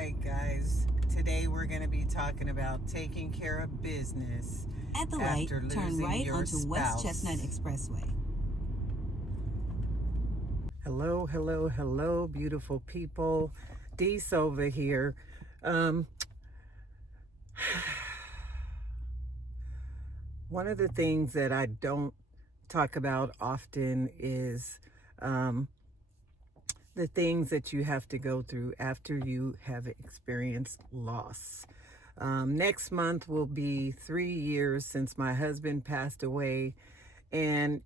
right, guys. Today we're going to be talking about taking care of business At the light, after turn losing right your onto spouse. West Chestnut Expressway. Hello, hello, hello, beautiful people. DeeSova here. One of the things that I don't talk about often is the things that you have to go through after you have experienced loss. Next month will be 3 years since my husband passed away. And,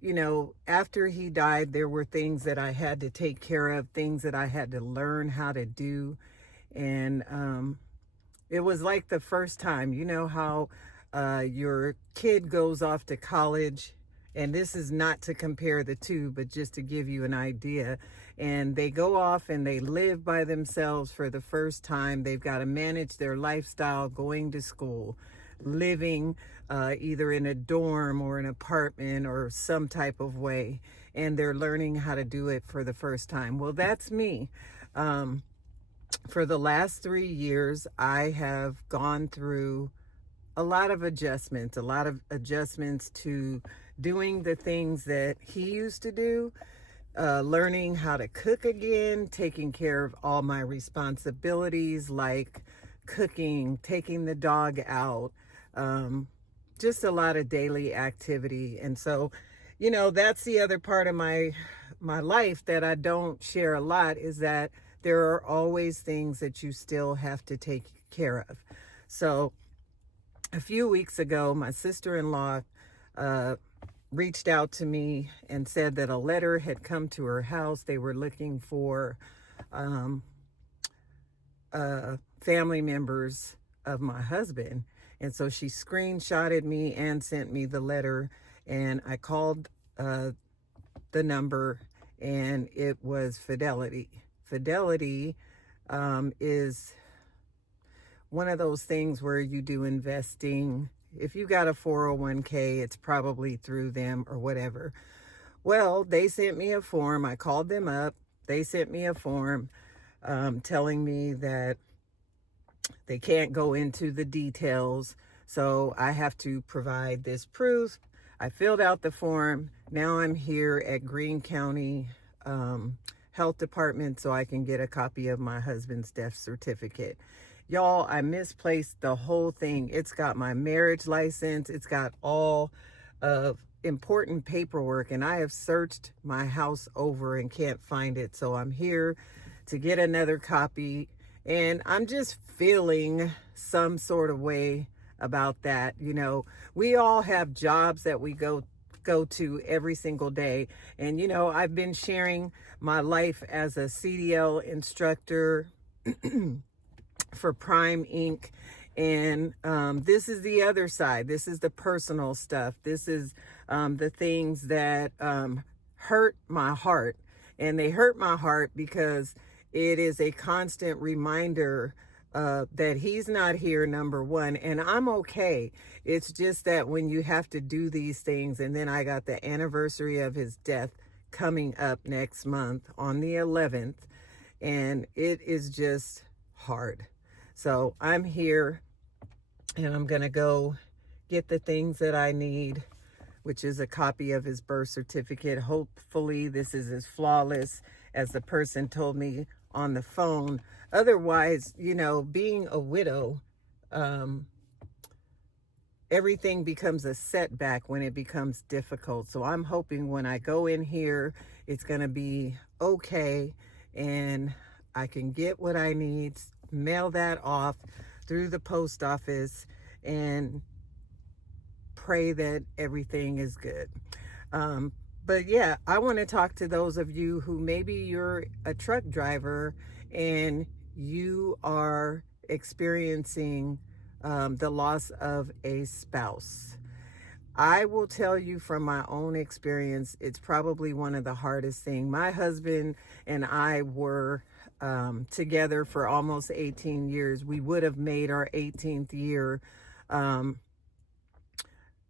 after he died, there were things that I had to take care of, things that I had to learn how to do. And it was like the first time, how your kid goes off to college. And this is not to compare the two, but just to give you an idea. And they go off and they live by themselves for the first time. They've got to manage their lifestyle, going to school, living either in a dorm or an apartment or some type of way. And they're learning how to do it for the first time. Well, that's me. For the last 3 years, I have gone through a lot of adjustments to doing the things that he used to do, learning how to cook again, taking care of all my responsibilities like cooking, taking the dog out, just a lot of daily activity. And so, that's the other part of my life that I don't share a lot, is that there are always things that you still have to take care of. So a few weeks ago, my sister-in-law reached out to me and said that a letter had come to her house. They were looking for family members of my husband. And so she screenshotted me and sent me the letter. And I called the number, and it was Fidelity. Fidelity is one of those things where you do investing. If you got a 401k, it's probably through them or whatever. Well, they sent me a form. I called them up. They sent me a form telling me that they can't go into the details. So I have to provide this proof. I filled out the form. Now I'm here at Greene County Health Department so I can get a copy of my husband's death certificate. Y'all, I misplaced the whole thing. It's got my marriage license. It's got all of important paperwork, and I have searched my house over and can't find it. So I'm here to get another copy, and I'm just feeling some sort of way about that. We all have jobs that we go to every single day. And, I've been sharing my life as a CDL instructor for Prime Inc. And this is the other side. This is the personal stuff. This is the things that hurt my heart. And they hurt my heart because it is a constant reminder that he's not here, number one. And I'm okay. It's just that when you have to do these things, and then I got the anniversary of his death coming up next month on the 11th, and it is just hard. So I'm here, and I'm going to go get the things that I need, which is a copy of his birth certificate. Hopefully this is as flawless as the person told me on the phone. Otherwise, being a widow, everything becomes a setback when it becomes difficult. So I'm hoping when I go in here, it's going to be okay, and I can get what I need, mail that off through the post office, and pray that everything is good. But yeah, I want to talk to those of you who maybe you're a truck driver and you are experiencing the loss of a spouse. I will tell you from my own experience, it's probably one of the hardest things. My husband and I were together for almost 18 years. We would have made our 18th year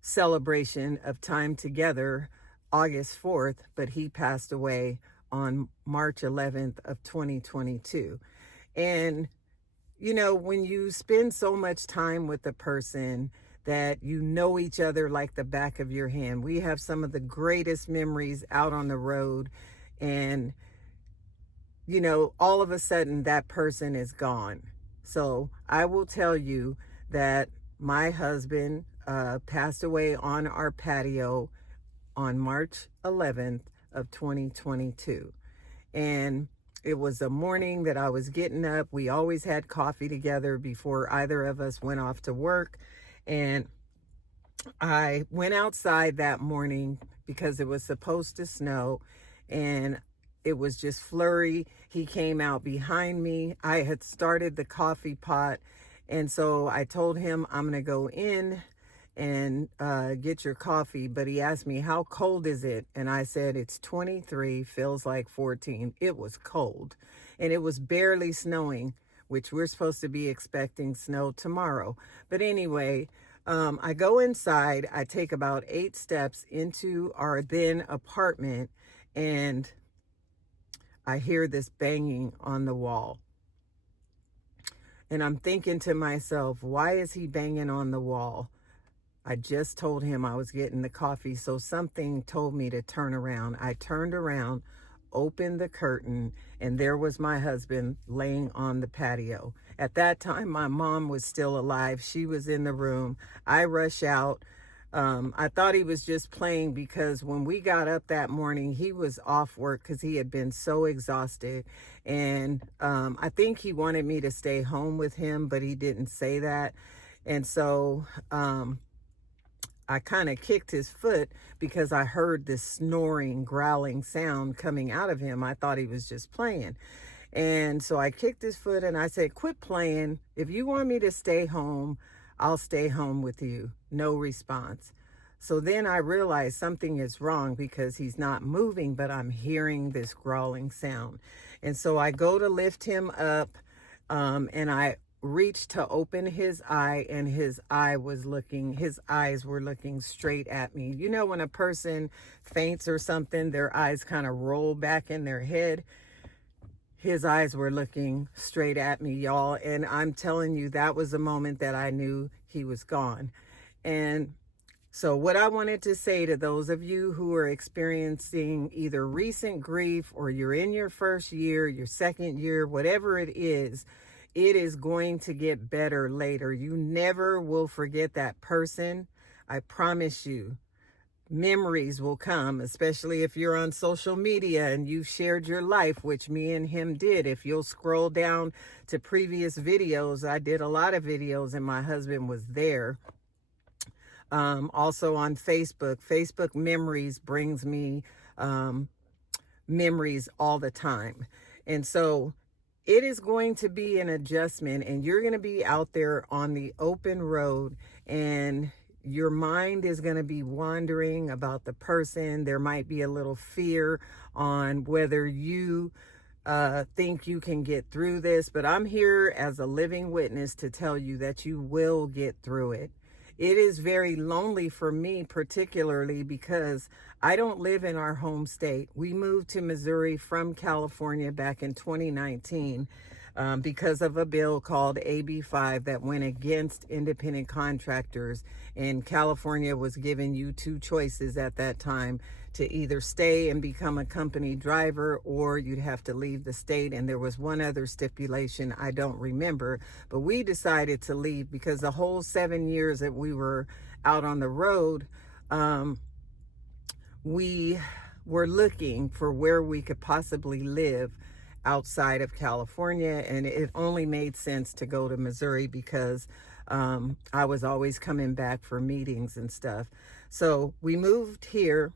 celebration of time together August 4th, but he passed away on March 11th of 2022. And when you spend so much time with a person that you know each other like the back of your hand, we have some of the greatest memories out on the road. And, all of a sudden that person is gone. So I will tell you that my husband passed away on our patio on March 11th of 2022. And it was a morning that I was getting up. We always had coffee together before either of us went off to work. And I went outside that morning because it was supposed to snow, and it was just flurry. He came out behind me. I had started the coffee pot. And so I told him, I'm going to go in and get your coffee. But he asked me, how cold is it? And I said, it's 23, feels like 14. It was cold. And it was barely snowing, which we're supposed to be expecting snow tomorrow. But anyway, I go inside. I take about 8 steps into our then apartment, and I hear this banging on the wall. And I'm thinking to myself, why is he banging on the wall? I just told him I was getting the coffee, so something told me to turn around. I turned around, opened the curtain, and there was my husband laying on the patio. At that time, my mom was still alive. She was in the room. I rush out. I thought he was just playing, because when we got up that morning, he was off work because he had been so exhausted. And I think he wanted me to stay home with him, but he didn't say that. And so I kind of kicked his foot because I heard this snoring, growling sound coming out of him. I thought he was just playing. And so I kicked his foot and I said, quit playing. If you want me to stay home, I'll stay home with you. No response. So then I realized something is wrong because he's not moving, but I'm hearing this growling sound. And so I go to lift him up, and I reached to open his eye, and his eyes were looking straight at me. When a person faints or something, their eyes kind of roll back in their head. His eyes were looking straight at me, y'all. And I'm telling you, that was the moment that I knew he was gone. And so what I wanted to say to those of you who are experiencing either recent grief, or you're in your first year, your second year, whatever it is going to get better later. You never will forget that person. I promise you. Memories will come, especially if you're on social media and you've shared your life, which me and him did. If you'll scroll down to previous videos, I did a lot of videos and my husband was there. Also on Facebook memories brings me memories all the time. And so it is going to be an adjustment, and you're going to be out there on the open road, and your mind is going to be wandering about the person. There might be a little fear on whether you think you can get through this, but I'm here as a living witness to tell you that you will get through it. It is very lonely for me, particularly because I don't live in our home state. We moved to Missouri from California back in 2019 because of a bill called AB 5 that went against independent contractors. And California was giving you 2 choices at that time, to either stay and become a company driver, or you'd have to leave the state. And there was one other stipulation I don't remember, but we decided to leave because the whole 7 years that we were out on the road, we were looking for where we could possibly live outside of California. And it only made sense to go to Missouri because I was always coming back for meetings and stuff. So we moved here,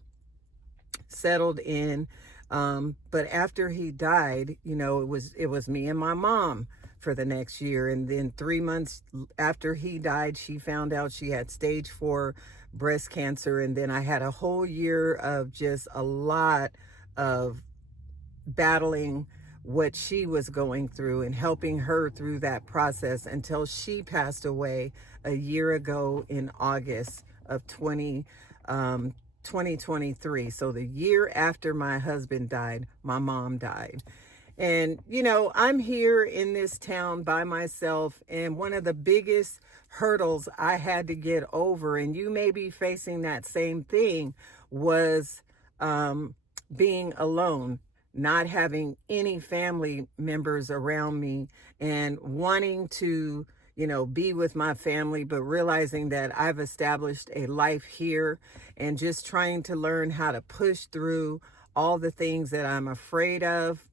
settled in. But after he died, it was me and my mom for the next year. And then 3 months after he died, she found out she had stage 4 breast cancer. And then I had a whole year of just a lot of battling what she was going through and helping her through that process until she passed away a year ago in August of 2023. So the year after my husband died, my mom died. And, you know, I'm here in this town by myself, and one of the biggest hurdles I had to get over, and you may be facing that same thing, was being alone, not having any family members around me, and wanting to, you know, be with my family, but realizing that I've established a life here and just trying to learn how to push through all the things that I'm afraid of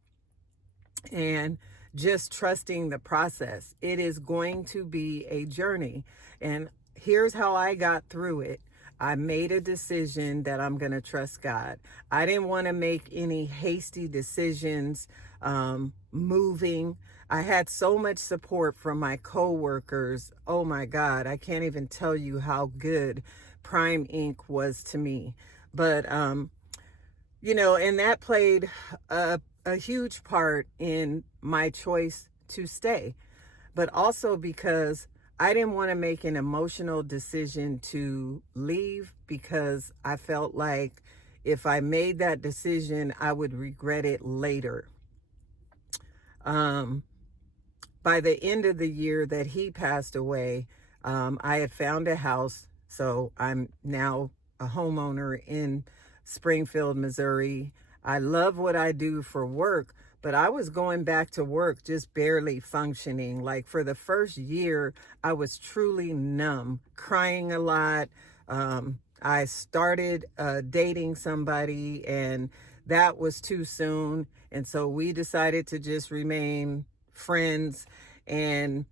and just trusting the process. It is going to be a journey. And here's how I got through it. I made a decision that I'm going to trust God. I didn't want to make any hasty decisions, moving. I had so much support from my coworkers. Oh my God, I can't even tell you how good Prime Inc. was to me. But, you know, and that played a huge part in my choice to stay, but also because I didn't want to make an emotional decision to leave, because I felt like if I made that decision, I would regret it later. By the end of the year that he passed away, I had found a house. So I'm now a homeowner in Springfield, Missouri. I love what I do for work, but I was going back to work just barely functioning. Like for the first year, I was truly numb, crying a lot. I started dating somebody, and that was too soon. And so we decided to just remain friends. And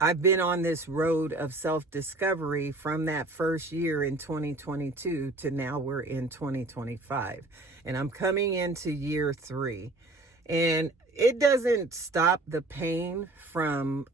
I've been on this road of self-discovery from that first year in 2022 to now we're in 2025. And I'm coming into year 3. And it doesn't stop the pain from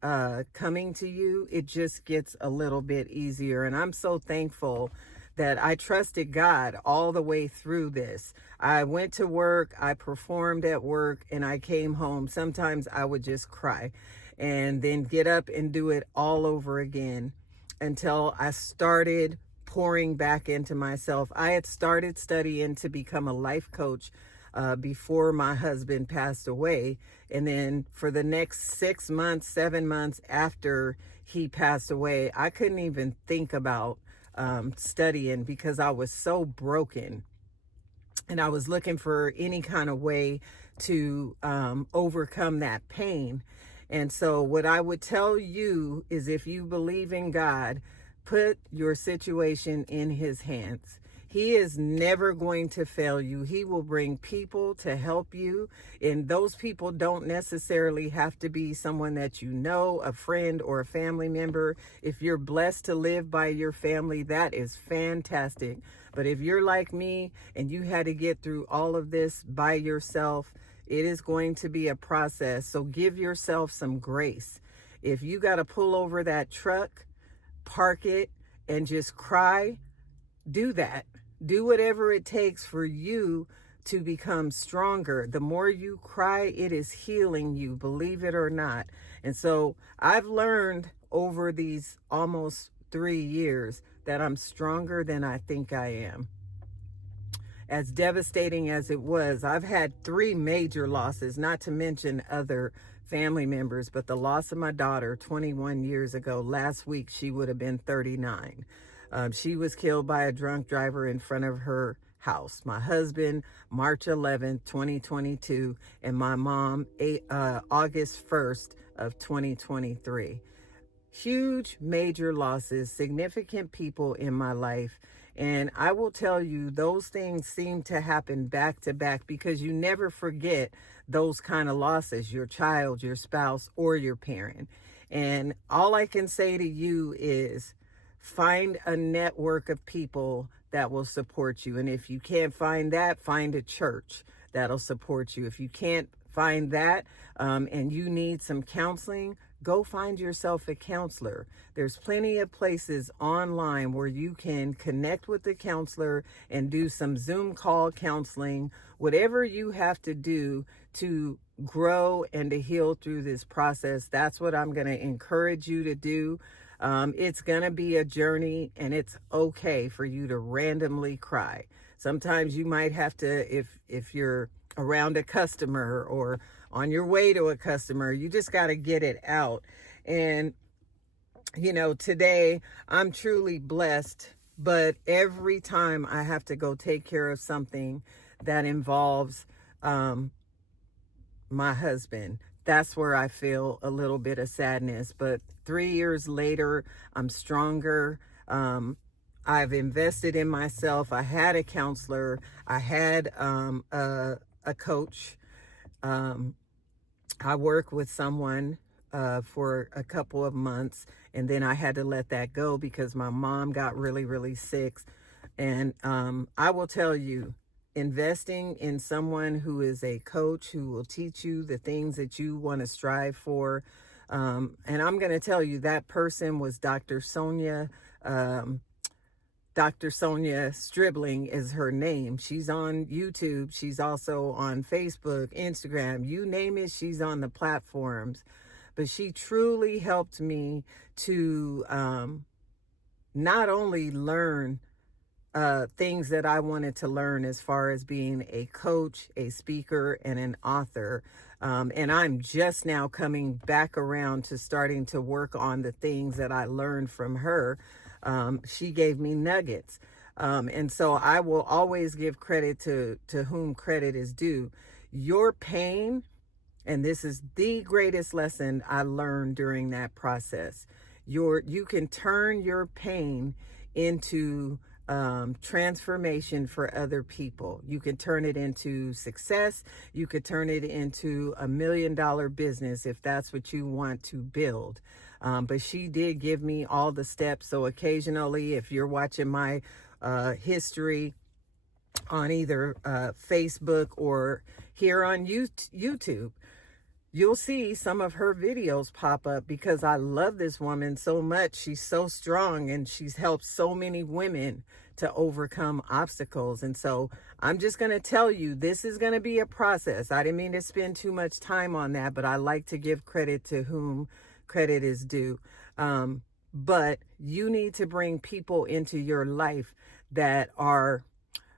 coming to you. It just gets a little bit easier. And I'm so thankful that I trusted God all the way through this. I went to work, I performed at work, and I came home. Sometimes I would just cry and then get up and do it all over again until I started pouring back into myself. I had started studying to become a life coach before my husband passed away. And then for the next 6 months, 7 months after he passed away, I couldn't even think about studying because I was so broken. And I was looking for any kind of way to overcome that pain. And so what I would tell you is, if you believe in God, put your situation in his hands. He is never going to fail you. He will bring people to help you. And those people don't necessarily have to be someone that you know, a friend or a family member. If you're blessed to live by your family, that is fantastic. But if you're like me and you had to get through all of this by yourself, it is going to be a process. So give yourself some grace. If you got to pull over that truck, park it, and just cry, do that. Do whatever it takes for you to become stronger. The more you cry, it is healing you, believe it or not. And so I've learned over these almost 3 years that I'm stronger than I think I am. As devastating as it was, I've had 3 major losses, not to mention other family members, but the loss of my daughter 21 years ago. Last week, she would have been 39. She was killed by a drunk driver in front of her house. My husband, March 11th, 2022, and my mom, August 1st of 2023. Huge, major losses, significant people in my life. And I will tell you, those things seem to happen back to back because you never forget those kind of losses, your child, your spouse, or your parent. And all I can say to you is find a network of people that will support you. And if you can't find that, find a church that'll support you. If you can't find that and you need some counseling, go find yourself a counselor. There's plenty of places online where you can connect with the counselor and do some Zoom call counseling, whatever you have to do to grow and to heal through this process. That's what I'm going to encourage you to do. It's going to be a journey, and it's okay for you to randomly cry. Sometimes you might have to, if you're around a customer or on your way to a customer. You just got to get it out. And, you know, today I'm truly blessed, but every time I have to go take care of something that involves my husband, that's where I feel a little bit of sadness. But 3 years later, I'm stronger. I've invested in myself. I had a counselor. I had a coach. I worked with someone for a couple of months, and then I had to let that go because my mom got really, really sick. And I will tell you, investing in someone who is a coach who will teach you the things that you want to strive for. And I'm going to tell you, that person was Dr. Sonia. Dr. Sonia Stribling is her name. She's on YouTube. She's also on Facebook, Instagram, you name it, she's on the platforms. But she truly helped me to not only learn things that I wanted to learn as far as being a coach, a speaker, and an author. And I'm just now coming back around to starting to work on the things that I learned from her. She gave me nuggets. And so I will always give credit to whom credit is due. Your pain, and this is the greatest lesson I learned during that process. You can turn your pain into transformation for other people. You can turn it into success. You could turn it into $1 million business if that's what you want to build. But she did give me all the steps. So occasionally, if you're watching my history on either Facebook or here on YouTube, you'll see some of her videos pop up because I love this woman so much. She's so strong and she's helped so many women to overcome obstacles. And so I'm just going to tell you, this is going to be a process. I didn't mean to spend too much time on that, but I like to give credit to whom credit is due. But you need to bring people into your life that are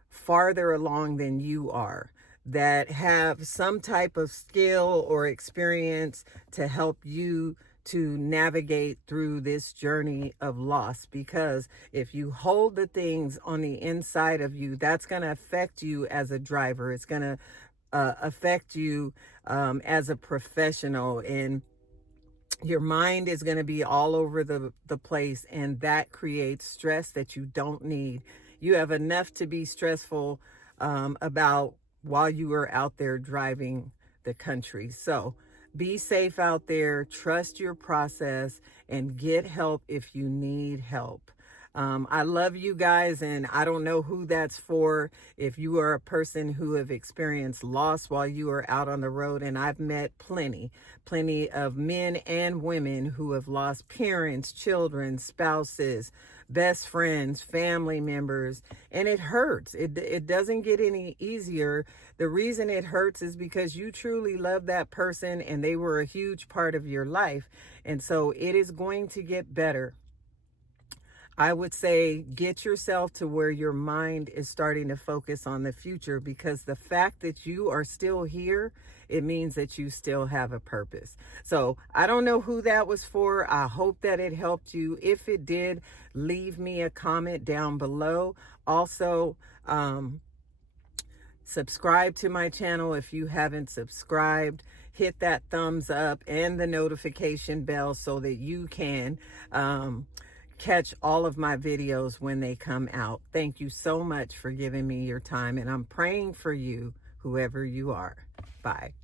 farther along than you are, that have some type of skill or experience to help you to navigate through this journey of loss. Because if you hold the things on the inside of you, that's going to affect you as a driver. It's going to affect you as a professional, and your mind is going to be all over the place, and that creates stress that you don't need. You have enough to be stressful about while you are out there driving the country. So be safe out there, trust your process, and get help if you need help. I love you guys, and I don't know who that's for. If you are a person who have experienced loss while you are out on the road, and I've met plenty of men and women who have lost parents, children, spouses, best friends, family members, and it hurts. It doesn't get any easier. The reason it hurts is because you truly love that person and they were a huge part of your life. And so it is going to get better. I would say get yourself to where your mind is starting to focus on the future, because the fact that you are still here, it means that you still have a purpose. So I don't know who that was for. I hope that it helped you. If it did, leave me a comment down below. Also, subscribe to my channel if you haven't subscribed. Hit that thumbs up and the notification bell so that you can catch all of my videos when they come out. Thank you so much for giving me your time, and I'm praying for you, whoever you are. Bye.